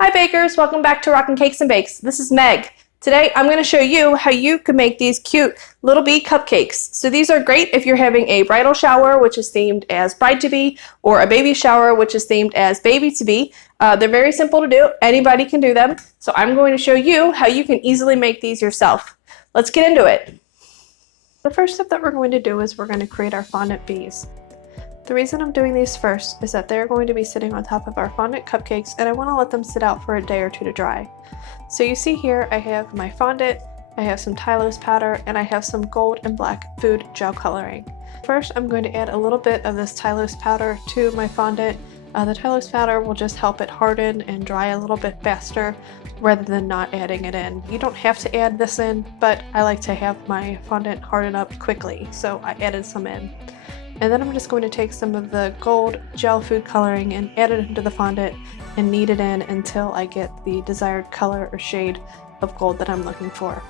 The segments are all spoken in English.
Hi bakers, welcome back to Rockin' Cakes and Bakes. This is Meg. Today I'm going to show you how you can make these cute little bee cupcakes. So these are great if you're having a bridal shower which is themed as bride to be, or a baby shower which is themed as baby to be. They're very simple to do. Anybody can do them. So I'm going to show you how you can easily make these yourself. Let's get into it. The first step that we're going to do is we're going to create our fondant bees. The reason I'm doing these first is that they're going to be sitting on top of our fondant cupcakes, and I want to let them sit out for a day or two to dry. So you see here I have my fondant, I have some Tylose powder, and I have some gold and black food gel coloring. First I'm going to add a little bit of this Tylose powder to my fondant. The Tylose powder will just help it harden and dry a little bit faster rather than not adding it in. You don't have to add this in, but I like to have my fondant harden up quickly, so I added some in. And then I'm just going to take some of the gold gel food coloring and add it into the fondant and knead it in until I get the desired color or shade of gold that I'm looking for.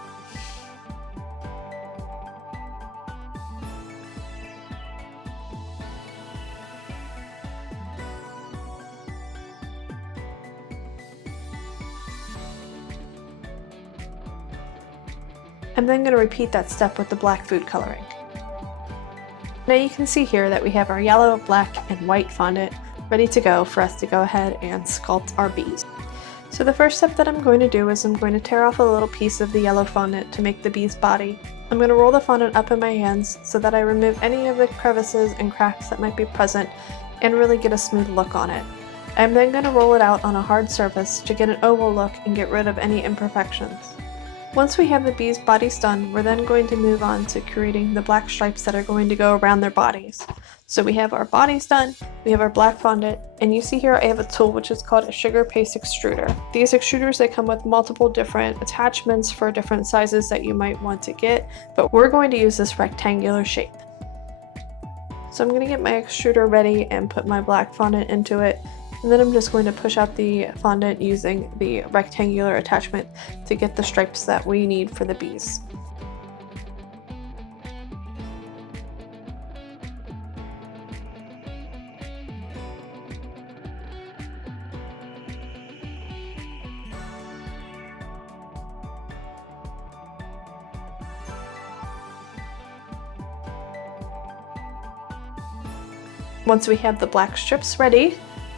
I'm then going to repeat that step with the black food coloring. Now you can see here that we have our yellow, black, and white fondant ready to go for us to go ahead and sculpt our bees. So the first step that I'm going to do is I'm going to tear off a little piece of the yellow fondant to make the bee's body. I'm going to roll the fondant up in my hands so that I remove any of the crevices and cracks that might be present and really get a smooth look on it. I'm then going to roll it out on a hard surface to get an oval look and get rid of any imperfections. Once we have the bees' bodies done, we're then going to move on to creating the black stripes that are going to go around their bodies. So we have our bodies done, we have our black fondant, and you see here I have a tool which is called a sugar paste extruder. These extruders, they come with multiple different attachments for different sizes that you might want to get, but we're going to use this rectangular shape. So I'm going to get my extruder ready and put my black fondant into it. And then I'm just going to push out the fondant using the rectangular attachment to get the stripes that we need for the bees. Once we have the black strips ready,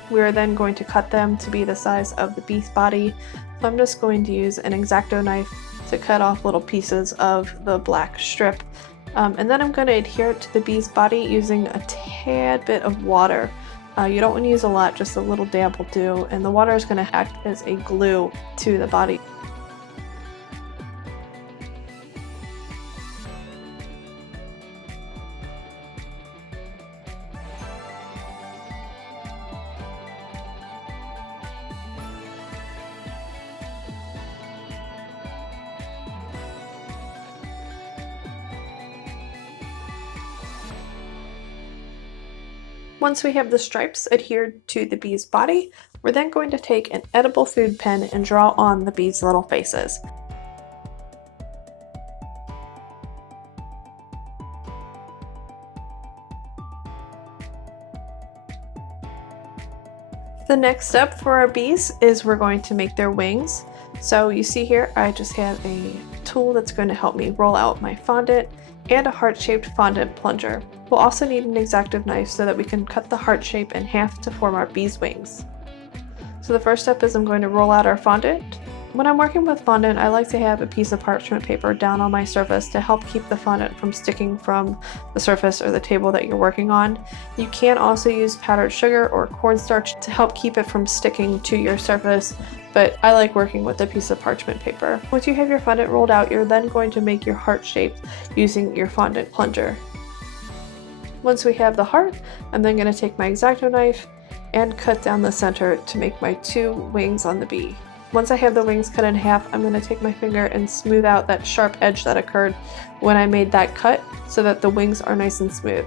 we're then going to cut them to be the size of the bee's body. So I'm just going to use an X-acto knife to cut off little pieces of the black strip. And then I'm going to adhere it to the bee's body using a tad bit of water. You don't want to use a lot, just a little dab will do. And the water is going to act as a glue to the body. Once we have the stripes adhered to the bee's body, we're then going to take an edible food pen and draw on the bee's little faces. The next step for our bees is we're going to make their wings. So you see here I just have a tool that's going to help me roll out my fondant and a heart-shaped fondant plunger. We'll also need an X-acto knife so that we can cut the heart shape in half to form our bee's wings. So the first step is I'm going to roll out our fondant. When I'm working with fondant, I like to have a piece of parchment paper down on my surface to help keep the fondant from sticking from the surface or the table that you're working on. You can also use powdered sugar or cornstarch to help keep it from sticking to your surface, but I like working with a piece of parchment paper. Once you have your fondant rolled out, you're then going to make your heart shape using your fondant plunger. Once we have the heart, I'm then going to take my X-acto knife and cut down the center to make my two wings on the bee. Once I have the wings cut in half, I'm going to take my finger and smooth out that sharp edge that occurred when I made that cut so that the wings are nice and smooth.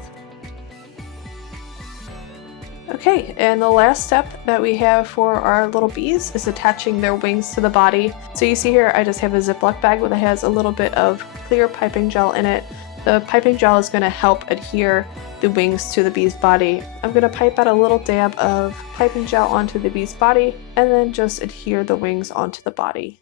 Okay, and the last step that we have for our little bees is attaching their wings to the body. So you see here I just have a Ziploc bag that has a little bit of clear piping gel in it. The piping gel is going to help adhere the wings to the bee's body. I'm going to pipe out a little dab of piping gel onto the bee's body and then just adhere the wings onto the body.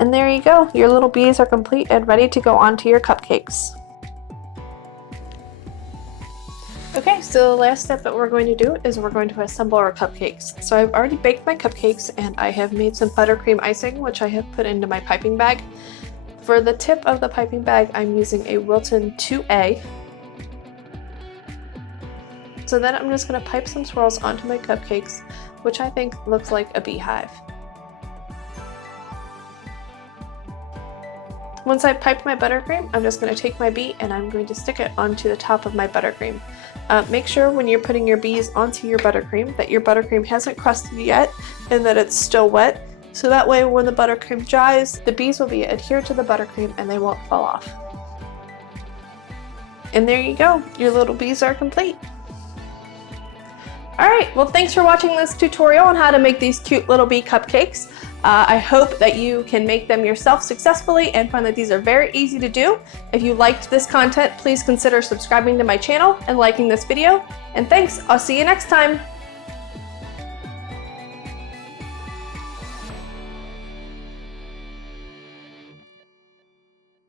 And there you go, your little bees are complete and ready to go onto your cupcakes. Okay, so the last step that we're going to do is we're going to assemble our cupcakes. So I've already baked my cupcakes and I have made some buttercream icing, which I have put into my piping bag. For the tip of the piping bag, I'm using a Wilton 2A. So then I'm just going to pipe some swirls onto my cupcakes, which I think looks like a beehive. Once I've piped my buttercream, I'm just going to take my bee and I'm going to stick it onto the top of my buttercream. Make sure when you're putting your bees onto your buttercream that your buttercream hasn't crusted yet and that it's still wet. So that way when the buttercream dries, the bees will be adhered to the buttercream and they won't fall off. And there you go, your little bees are complete. Alright, well thanks for watching this tutorial on how to make these cute little bee cupcakes. I hope that you can make them yourself successfully and find that these are very easy to do. If you liked this content, please consider subscribing to my channel and liking this video. And thanks, I'll see you next time.